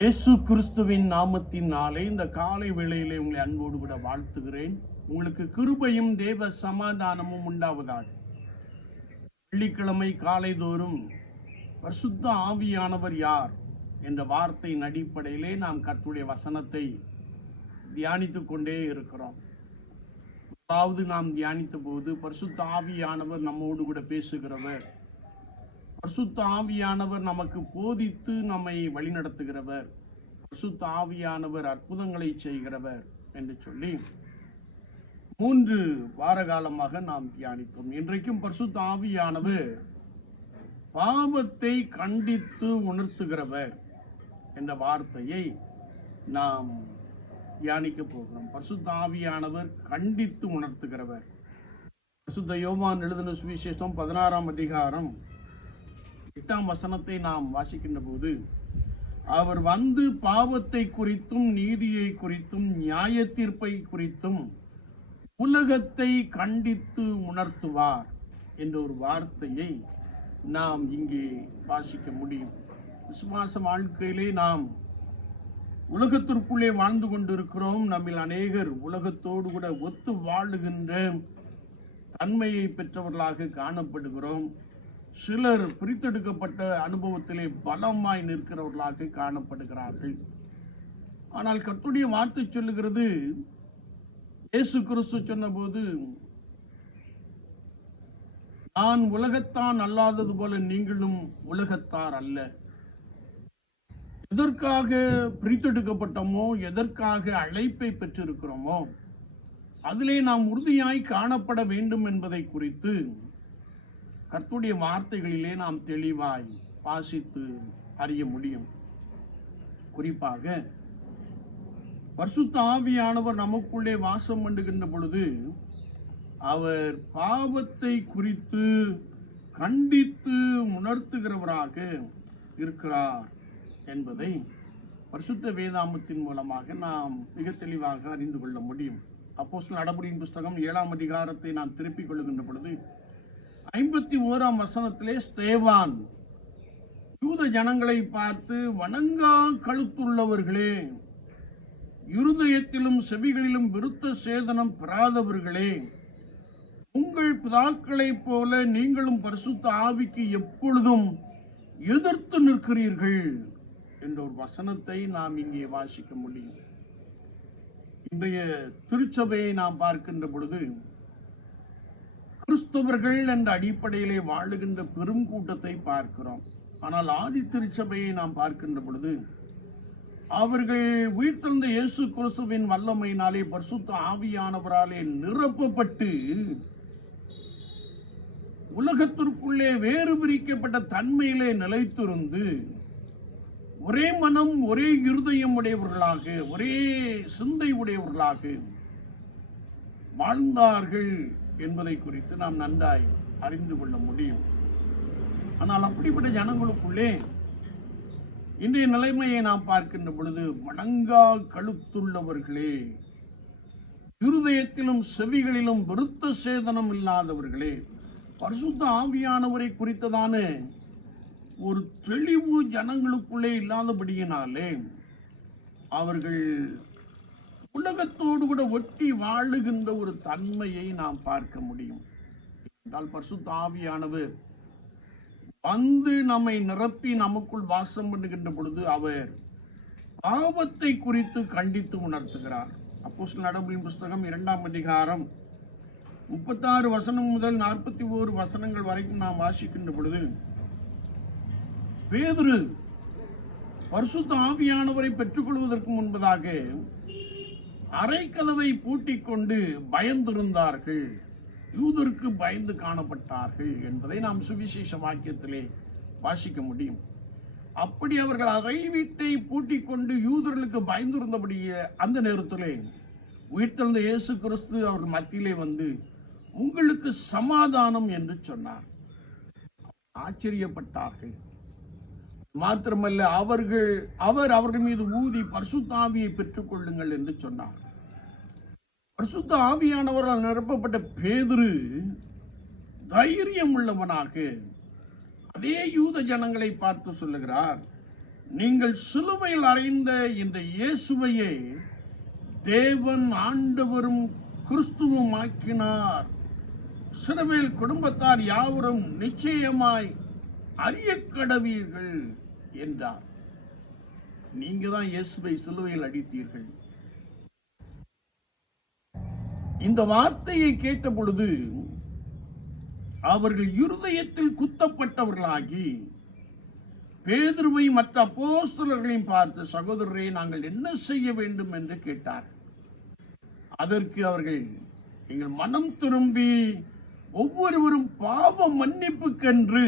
இயேசு கிறிஸ்துவின் நாமத்தினாலே இந்த காலை வேளையிலே உங்களை அன்போடு கூட வாழ்த்துகிறேன். உங்களுக்கு கிருபையும் தேவ சமாதானமும் உண்டாவதாக. வெள்ளிக்கிழமை காலைதோறும் பரிசுத்த ஆவியானவர் யார் என்ற வார்த்தையின் அடிப்படையிலே நாம் கர்த்தருடைய வசனத்தை தியானித்துக் கொண்டே இருக்கிறோம். அதாவது நாம் தியானித்த போது பரிசுத்த ஆவியானவர் நம்மோடு கூட பேசுகிறவர், பரிசுத்த ஆவியானவர் நமக்கு போதித்து நம்மை வழிநடத்துகிறவர், பரிசுத்த ஆவியானவர் அற்புதங்களை செய்கிறவர் என்று சொல்லி 3 வார காலமாக நாம் தியானித்தோம். இன்றைக்கும் பரிசுத்த ஆவியானவர் பாவத்தை கண்டித்து உணர்த்துகிறவர் என்ற வார்த்தையை நாம் தியானிக்க போகிறோம். பரிசுத்த ஆவியானவர் கண்டித்து உணர்த்துகிறவர். பரிசுத்த யோவான் எழுதின சுவிசேஷம் 16ஆம் அதிகாரம் 8ஆம் வசனத்தை நாம் வாசிக்கின்ற போது, அவர் வந்து பாவத்தை குறித்தும் நீதியை குறித்தும் நியாய தீர்ப்பை குறித்தும் உலகத்தை கண்டித்து உணர்த்துவார் என்ற ஒரு வார்த்தையை நாம் இங்கே வாசிக்க முடியும். விசுவாச வாழ்க்கையிலே நாம் உலகத்திற்குள்ளே வாழ்ந்து கொண்டிருக்கிறோம். நம்மில் அநேகர் உலகத்தோடு கூட ஒத்து வாழுகின்ற தன்மையை பெற்றவர்களாக காணப்படுகிறோம். சிலர் பிரித்தெடுக்கப்பட்ட அனுபவத்திலே பலமாய் நிற்கிறவர்களாக காணப்படுகிறார்கள். ஆனால் கர்த்தருடைய வார்த்தை சொல்லுகிறது, இயேசு கிறிஸ்து சொன்னபோது, நான் உலகத்தான் அல்லாதது போல நீங்களும் உலகத்தார் அல்ல. எதற்காக பிரித்தெடுக்கப்பட்டோமோ, எதற்காக அழைப்பை பெற்றிருக்கிறோமோ அதிலே நாம் உறுதியாய் காணப்பட வேண்டும் என்பதை குறித்து கர்த்தருடைய வார்த்தைகளிலே நாம் தெளிவாய் வாசித்து அறிய முடியும். குறிப்பாக பரிசுத்த ஆவியானவர் நமக்குள்ளே வாசம் பண்ணுகின்ற பொழுது அவர் பாவத்தை குறித்து கண்டித்து உணர்த்துகிறவராக இருக்கிறார் என்பதை பரிசுத்த வேதாமத்தின் மூலமாக நாம் மிக தெளிவாக அறிந்து கொள்ள முடியும். அப்போஸ்தலர் நடபடியின் புஸ்தகம் 7ஆம் அதிகாரத்தை நாம் திருப்பிக் கொள்ளுகின்ற பொழுது 51ஆம் வசனத்திலே, ஸ்தேவான் யூத ஜனங்களை பார்த்து, வணங்கா கழுத்துள்ளவர்களே, இருதயத்திலும் செவிகளிலும் விருத்த சேதனம் பெறாதவர்களே, உங்கள் பிதாக்களைப் போல நீங்களும் பரிசுத்த ஆவிக்கு எப்பொழுதும் எதிர்த்து நிற்கிறீர்கள் என்ற ஒரு வசனத்தை நாம் இங்கே வாசிக்க முடியும். இன்றைய திருச்சபையை நாம் பார்க்கின்ற பொழுது கிறிஸ்தவர்கள் என்ற அடிப்படையிலே வாழுகின்ற பெரும் கூட்டத்தை பார்க்கிறோம். ஆனால் ஆதி திருச்சபையை நாம் பார்க்கின்ற பொழுது அவர்கள் உயிர்த்தெழுந்த இயேசு கிறிஸ்துவின் வல்லமையினாலே பரிசுத்த ஆவியானவராலே நிரப்பப்பட்டு உலகத்திற்குள்ளே வேறு பிரிக்கப்பட்ட தன்மையிலே நிலைத்திருந்து ஒரே மனம், ஒரே இருதயம் உடையவர்களாக, ஒரே சிந்தை உடையவர்களாக வாழ்ந்தார்கள் என்பதை குறித்து நாம் நன்றாய் அறிந்து கொள்ள முடியும். ஆனால் அப்படிப்பட்ட ஜனங்களுக்குள்ளே இன்றைய நிலைமையை நாம் பார்க்கின்ற பொழுது, வணங்கா கழுத்துள்ளவர்களே, இருதயத்திலும் செவிகளிலும் விருத்த சேதனம் இல்லாதவர்களே, பரிசுத்த ஆவியானவரை குறித்ததான ஒரு தெளிவு ஜனங்களுக்குள்ளே இல்லாதபடியினாலே அவர்கள் உலகத்தோடு கூட ஒட்டி வாழுகின்ற ஒரு தன்மையை நாம் பார்க்க முடியும். என்றால் பரிசுத்த ஆவியானவர் வந்து நம்மை நிரப்பி நமக்குள் வாசம் பண்ணுகின்ற பொழுது அவர் பாவத்தை குறித்து கண்டித்து உணர்த்துகிறார். அப்போஸ்தலர் நடபடியின் புஸ்தகம் 2ஆம் அதிகாரம் 36 வசனம் முதல் 41 வசனங்கள் வரைக்கும் நாம் வாசிக்கின்ற பொழுது, பேதுரு பரிசுத்த ஆவியானவரை பெற்றுக்கொள்வதற்கு முன்பதாக அறைக்கதவை பூட்டிக் கொண்டு பயந்திருந்தார்கள், யூதருக்கு பயந்து காணப்பட்டார்கள் என்பதை நாம் சுவிசேஷ வாக்கியத்திலே வாசிக்க முடியும். அப்படி அவர்கள் அறை வீட்டை பூட்டிக் கொண்டு யூதர்களுக்கு பயந்திருந்தபடியே அந்த நேரத்திலே உயிர்த்தெழுந்த இயேசு கிறிஸ்து அவர்கள் மத்தியிலே வந்து, உங்களுக்கு சமாதானம் என்று சொன்னார். ஆச்சரியப்பட்டார்கள். மாத்திரமல்ல, அவர் அவர்கள் மீது ஊதி பரிசுத்த ஆவியை பெற்றுக் கொள்ளுங்கள் என்று சொன்னார். பரிசுத்த ஆவியானவரால் நிரப்பப்பட்ட பேதுரு தைரியம் உள்ளவனாக அதே யூத ஜனங்களை பார்த்து சொல்லுகிறார், நீங்கள் சிலுவையில் அறைந்த இந்த இயேசுவையே தேவன் ஆண்டவரும் கிறிஸ்துவும் ஆக்கினார். இஸ்ரவேல் குடும்பத்தார் யாவரும் நிச்சயமாய் அறியக்கடவீர்கள் என்றார். நீங்க தான் இயேசுவை சிலுவையில் அடித்தீர்கள். இந்த வார்த்தையை கேட்ட பொழுது அவர்கள் இருதயத்தில் குத்தப்பட்டவர்களாகி பேதுருவை மற்ற அப்போஸ்தலர்களையும் பார்த்து, சகோதரரை நாங்கள் என்ன செய்ய வேண்டும் என்று கேட்டார். அதற்கு அவர்கள், எங்கள் மனம் திரும்பி ஒவ்வொருவரும் பாவ மன்னிப்புக்கென்று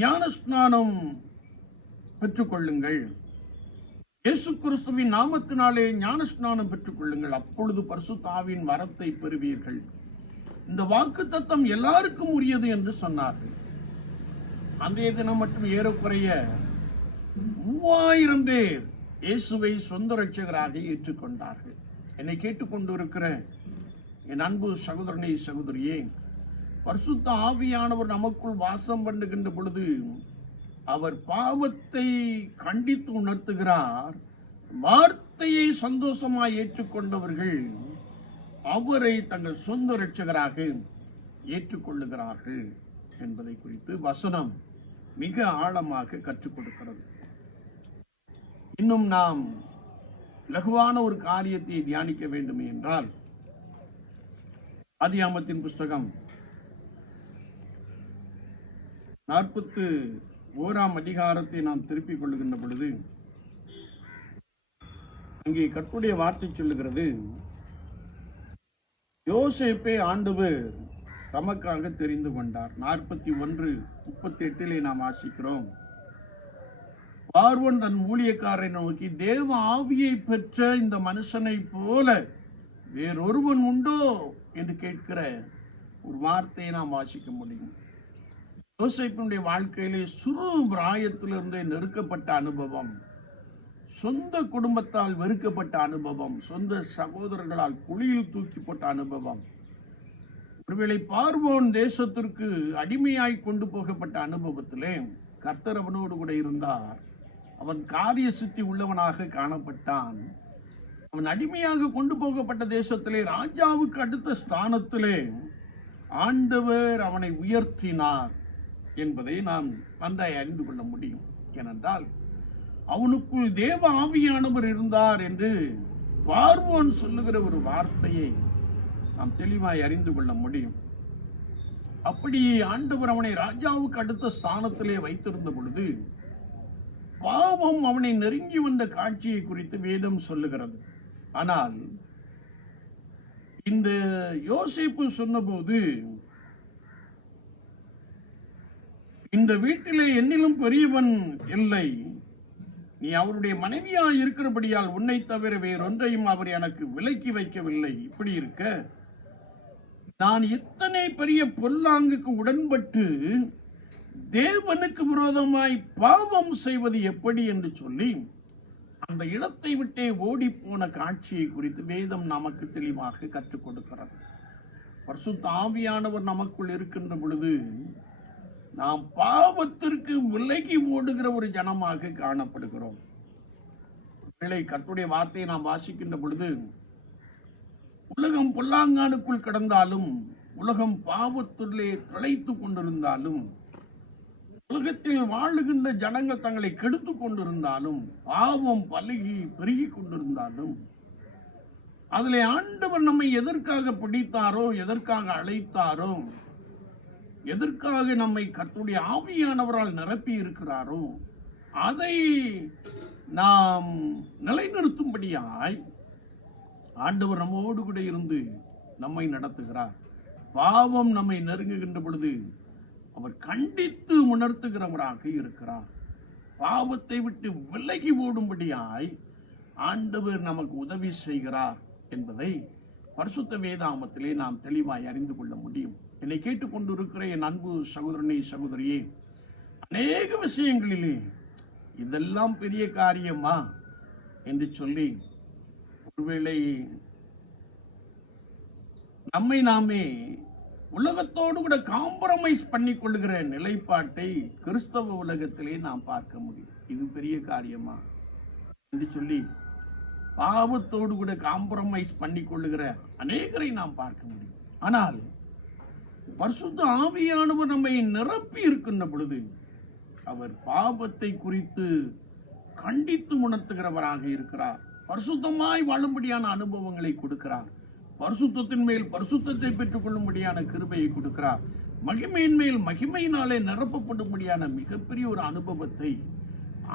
ஞானஸ்நானம் பெற்றுக்கொள்ளுங்கள், இயேசு கிறிஸ்துவின் நாமத்தினாலே ஞானஸ்நானம் பெற்றுக்கொள்ளுங்கள், அப்பொழுது பரிசுத்த ஆவியின் வரத்தை பெறுவீர்கள். இந்த வாக்குத்தத்தம் எல்லாருக்கும் உரியது என்று சொன்னார்கள். அன்றைய தினம் மட்டும் ஏறக்குறைய 3000 பேர் இயேசுவை சொந்த ரட்சகராக ஏற்றுக்கொண்டார்கள். என்னை கேட்டுக்கொண்டிருக்கிற என் அன்பு சகோதரனை சகோதரியே, பரிசுத்த ஆவியானவர் நமக்குள் வாசம் பண்ணுகின்ற பொழுது அவர் பாவத்தை கண்டித்து உணர்த்துகிறார். வார்த்தையை சந்தோஷமாய் ஏற்றுக்கொண்டவர்கள் அவரை தங்கள் சொந்த இரட்சகராக ஏற்றுக்கொள்ளுகிறார்கள் என்பதை குறித்து வசனம் மிக ஆழமாக கற்றுக் கொடுக்கிறது. இன்னும் நாம் லகுவான ஒரு காரியத்தை தியானிக்க வேண்டும் என்றால், ஆதியாகமத்தின் புஸ்தகம் 41ஆம் அதிகாரத்தை நாம் திருப்பிக் கொள்ளுகின்ற பொழுது அங்கே கர்த்தருடைய வார்த்தை சொல்லுகிறது, யோசேப்பை ஆண்டவர் தமக்காக தெரிந்து கொண்டார். 41:38 நாம் வாசிக்கிறோம். பார்வோன் தன் ஊழியக்காரரை நோக்கி, தேவ ஆவியை பெற்ற இந்த மனுஷனை போல வேறொருவன் உண்டோ என்று கேட்கிற ஒரு வார்த்தையை நாம் வாசிக்க முடியும். யோசேப்பினுடைய வாழ்க்கையிலே சிறு பிராயத்திலிருந்தே நெருக்கப்பட்ட அனுபவம், சொந்த குடும்பத்தால் வெறுக்கப்பட்ட அனுபவம், சொந்த சகோதரர்களால் குழியில் தூக்கி போட்ட அனுபவம், ஒருவேளை பார்வோன் தேசத்திற்கு அடிமையாய் கொண்டு போகப்பட்ட அனுபவத்திலே கர்த்தர் அவனோடு கூட இருந்தார். அவன் காரிய சித்தி உள்ளவனாக காணப்பட்டான். அவன் அடிமையாக கொண்டு போகப்பட்ட தேசத்திலே ராஜாவுக்கு அடுத்த ஸ்தானத்திலே ஆண்டவர் அவனை உயர்த்தினார் என்பதை நாம் நன்றாய் அறிந்து கொள்ள முடியும். ஏனென்றால் அவனுக்குள் தேவ ஆவியானவர் இருந்தார் என்று பார்வோன் சொல்லுகிற ஒரு வார்த்தையை நாம் தெளிவாய் அறிந்து கொள்ள முடியும். அப்படி ஆண்டவர் அவனை ராஜாவுக்கு அடுத்த ஸ்தானத்திலே வைத்திருந்த பொழுது பாவம் அவனை நெருங்கி வந்த காட்சியை குறித்து வேதம் சொல்லுகிறது. ஆனால் இந்த யோசேப்பு சொன்னபோது, இந்த வீட்டிலே என்னிலும் பெரியவன் இல்லை, நீ அவருடைய மனைவியாய் இருக்கிறபடியால் உன்னை தவிர வேறொன்றையும் அவர் எனக்கு விலக்கி வைக்கவில்லை. இப்படி இருக்க நான் இத்தனை பெரிய பொல்லாங்குக்கு உடன்பட்டு தேவனுக்கு விரோதமாய் பாவம் செய்வது எப்படி என்று சொல்லி அந்த இடத்தை விட்டே ஓடி போன காட்சியை குறித்து வேதம் நமக்கு தெளிவாக கற்றுக் கொடுக்கிறது. பரிசுத்த ஆவியானவர் நமக்குள் இருக்கின்ற பொழுது நாம் பாவத்திற்கு விலகி ஓடுகிற ஒரு ஜனமாக காணப்படுகிறோம். கர்த்தருடைய வார்த்தையை நாம் வாசிக்கின்ற பொழுது, உலகம் பொல்லாங்கானுக்குள் கிடந்தாலும், உலகம் பாவத்திலே திளைத்துக் கொண்டிருந்தாலும், உலகத்தில் வாழுகின்ற ஜனங்கள் தங்களை கெடுத்துக் கொண்டிருந்தாலும், பாவம் பலகி பெருகி கொண்டிருந்தாலும், அதிலே ஆண்டவர் நம்மை எதற்காக பிடித்தாரோ, எதற்காக அழைத்தாரோ, எதற்காக நம்மை கர்த்தருடைய ஆவியானவரால் நிரப்பி இருக்கிறாரோ அதை நாம் நிலைநிறுத்தும்படியாய் ஆண்டவர் நம்மோடு கூட இருந்து நம்மை நடத்துகிறார். பாவம் நம்மை நெருங்குகின்ற பொழுது அவர் கண்டித்து உணர்த்துகிறவராக இருக்கிறார். பாவத்தை விட்டு விலகி ஓடும்படியாய் ஆண்டவர் நமக்கு உதவி செய்கிறார் என்பதை பரிசுத்த வேதாகமத்திலே நாம் தெளிவாய் அறிந்து கொள்ள முடியும். என்னை கேட்டுக்கொண்டிருக்கிற என் அன்பு சகோதரனை சகோதரியே, அநேக விஷயங்களிலே இதெல்லாம் பெரிய காரியமா என்று சொல்லி ஒருவேளை நம்மை நாமே உலகத்தோடு கூட காம்ப்ரமைஸ் பண்ணி கொள்ளுகிற நிலைப்பாட்டை கிறிஸ்தவ உலகத்திலே நாம் பார்க்க முடியும். இது பெரிய காரியமா என்று சொல்லி பாவத்தோடு கூட காம்ப்ரமைஸ் பண்ணி கொள்ளுகிற அநேகரை நாம் பார்க்க முடியும். ஆனால் பரிசுத்த ஆவியானவர் நம்மை நிரப்பி இருக்கின்ற பொழுது அவர் பாவத்தை குறித்து கண்டித்து உணர்த்துகிறவராக இருக்கிறார். பரிசுத்தமாய் வாழும்படியான அனுபவங்களை கொடுக்கிறார். பரிசுத்தத்தின் மேல் பரிசுத்தத்தை பெற்றுக் கொள்ளும்படியான கிருபையை கொடுக்கிறார். மகிமையின் மேல் மகிமையினாலே நிரப்பப்படும்படியான மிகப்பெரிய ஒரு அனுபவத்தை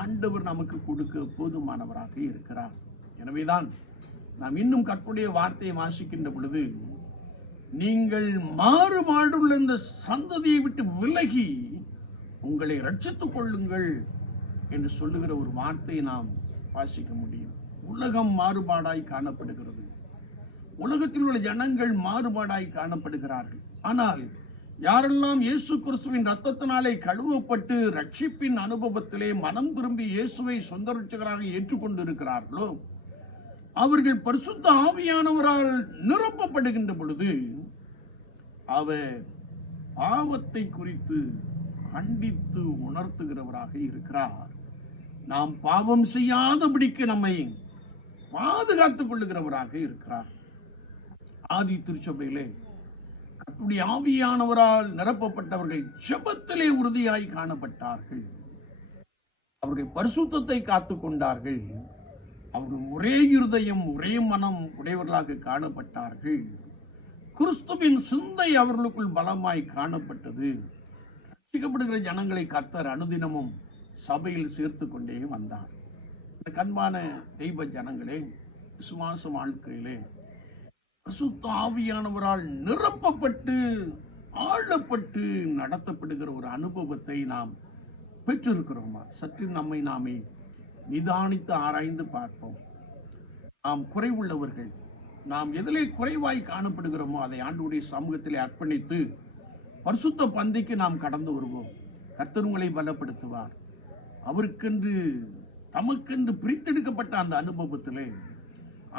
ஆண்டவர் நமக்கு கொடுக்க போதுமானவராக இருக்கிறார். எனவேதான் நாம் இன்னும் கர்த்தருடைய வார்த்தையை வாசிக்கின்ற பொழுது, நீங்கள் மாறுபாடுள்ள இந்த சந்ததியை விட்டு விலகி உங்களை ரட்சித்துக் கொள்ளுங்கள் என்று சொல்லுகிற ஒரு வார்த்தையை நாம் வாசிக்க முடியும். உலகம் மாறுபாடாய் காணப்படுகிறது. உலகத்தில் உள்ள ஜனங்கள் மாறுபாடாய் காணப்படுகிறார்கள். ஆனால் யாரெல்லாம் இயேசு கிறிஸ்துவின் ரத்தத்தினாலே கழுவப்பட்டு ரட்சிப்பின் அனுபவத்திலே மனம் திரும்பி இயேசுவை சொந்த ரட்சகராக ஏற்றுக்கொண்டிருக்கிறார்களோ அவர்கள் பரிசுத்த ஆவியானவரால் நிரப்பப்படுகின்ற பொழுது அவர் பாவத்தை குறித்து கண்டித்து உணர்த்துகிறவராக இருக்கிறார். நாம் பாவம் செய்யாதபடிக்கு நம்மை பாதுகாத்துக் கொள்ளுகிறவராக இருக்கிறார். ஆதி திருச்சபையிலே கர்த்தருடைய ஆவியானவரால் நிரப்பப்பட்டவர்கள் ஜெபத்திலே உறுதியாய் காணப்பட்டார்கள். அவர்கள் பரிசுத்தத்தை காத்துக் கொண்டார்கள். அவர்கள் ஒரே இருதயம் ஒரே மனம் உடையவர்களாக காணப்பட்டார்கள். கிறிஸ்துவின் சிந்தை அவர்களுக்குள் பலமாய் காணப்பட்டது. ரட்சிக்கப்படுகிற ஜனங்களை கர்த்தர் அனுதினமும் சபையில் சேர்த்து கொண்டே வந்தார். கண்பான தெய்வ ஜனங்களே, விசுவாச வாழ்க்கையிலே பரிசுத்த ஆவியானவரால் நிரப்பப்பட்டு ஆளப்பட்டு நடத்தப்படுகிற ஒரு அனுபவத்தை நாம் பெற்றிருக்கிறோமா? சற்று நம்மை நாமே நிதானித்து ஆராய்ந்து பார்ப்போம். நாம் குறைவுள்ளவர்கள். நாம் எதிலே குறைவாய் காணப்படுகிறோமோ அதை ஆண்டவருடைய சமூகத்திலே அர்ப்பணித்து பரிசுத்த பந்திக்கு நாம் கடந்து வருவோம். கர்த்தர் உங்களை பலப்படுத்துவார். அவருக்கென்று தமக்கென்று பிரித்தெடுக்கப்பட்ட அந்த அனுபவத்திலே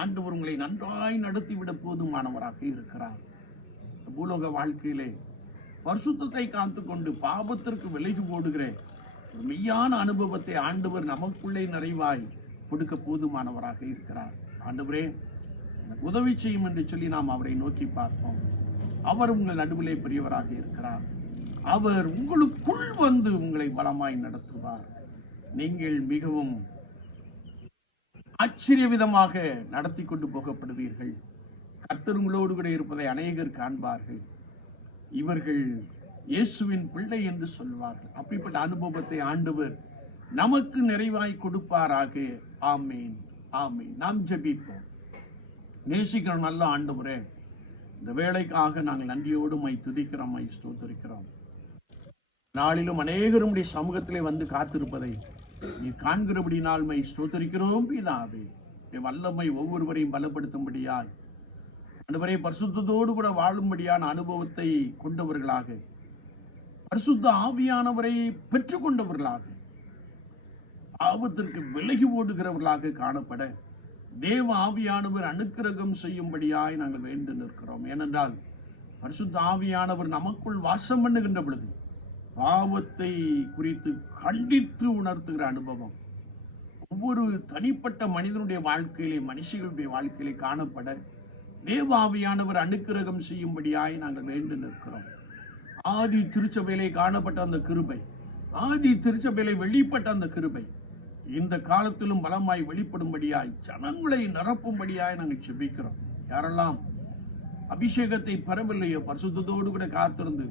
ஆண்டவர் உங்களை நன்றாய் நடத்திவிட போதுமானவராக இருக்கிறார். பூலோக வாழ்க்கையிலே பரிசுத்தத்தை காத்துக்கொண்டு பாவத்திற்கு விலகி ஓடுகிற ஒரு மெய்யான அனுபவத்தை ஆண்டவர் நமக்குள்ளே நிறைவாய் கொடுக்க போதுமானவராக இருக்கிறார். ஆண்டவரே எனக்கு உதவி செய்யும் என்று சொல்லி நாம் அவரை நோக்கி பார்ப்போம். அவர் உங்கள் நடுவிலே பெரியவராக இருக்கிறார். அவர் உங்களுக்குள் வந்து உங்களை பலமாய் நடத்துவார். நீங்கள் மிகவும் ஆச்சரிய விதமாக நடத்தி கொண்டு போகப்படுவீர்கள். கர்த்தர் உங்களோடு கூட இருப்பதை அநேகர் காண்பார்கள். இவர்கள் இயேசுவின் பிள்ளை என்று சொல்வார்கள். அப்படிப்பட்ட அனுபவத்தை ஆண்டவர் நமக்கு நிறைவாய் கொடுப்பாராக. ஆமீன், ஆமீன். நாம் ஜெபிப்போம். நேசிக்கிற நல்ல ஆண்டவரே, இந்த வேளைக்காக நாங்கள் நன்றியோடு மை துதிக்கிறோம், மை ஸ்தோத்திரிக்கிறோம். நாளிலும் அநேகருடைய சமூகத்திலே வந்து காத்திருப்பதை நீ காண்கிறபடினால் மை ஸ்தோத்திரிக்கிறோம் பிதாவே. வல்லமை ஒவ்வொருவரையும் பலப்படுத்தும்படியால் ஆண்டவரே பரிசுத்தத்தோடு கூட வாழும்படியான அனுபவத்தை கொண்டவர்களாக, பரிசுத்த ஆவியானவரை பெற்றுக் கொண்டவர்களாக, ஆபத்திற்கு விலகி ஓடுகிறவர்களாக காணப்பட தேவ ஆவியானவர் அனுக்கிரகம் செய்யும்படியாய் நாங்கள் வேண்டு நிற்கிறோம். ஏனென்றால் பரிசுத்த ஆவியானவர் நமக்குள் வாசம் பண்ணுகின்ற பொழுது பாவத்தை குறித்து கண்டித்து உணர்த்துகிற அனுபவம் ஒவ்வொரு தனிப்பட்ட மனிதனுடைய வாழ்க்கையிலே, மனுஷர்களுடைய வாழ்க்கையிலே காணப்பட தேவ ஆவியானவர் அனுக்கிரகம் செய்யும்படியாய் நாங்கள் வேண்டு நிற்கிறோம். ஆதி திருச்சபையிலே காணப்பட்ட அந்த கிருபை, ஆதி திருச்சபையிலே வெளிப்பட்ட அந்த கிருபை இந்த காலத்திலும் பலமாய் வெளிப்படும்படியாய் ஜனங்களை நிரப்பும்படியாய் நாங்கள் செபிக்கிறோம். யாரெல்லாம் அபிஷேகத்தை பெறவில்லையோ பரிசுத்தத்தோடு கூட காத்திருந்து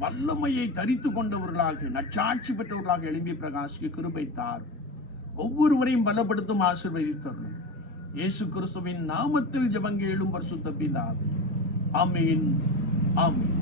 வல்லமையை தரித்து கொண்டவர்களாக, நற்சாட்சி பெற்றவர்களாக எழும்பி பிரகாசிக்க கிருபை தார். ஒவ்வொருவரையும் பலப்படுத்தும், ஆசீர்வதித்தருளும். இயேசு கிறிஸ்துவின் நாமத்தில் ஜெபங்கேளும் பரிசுத்த பிதாவே. ஆமென், ஆமென்.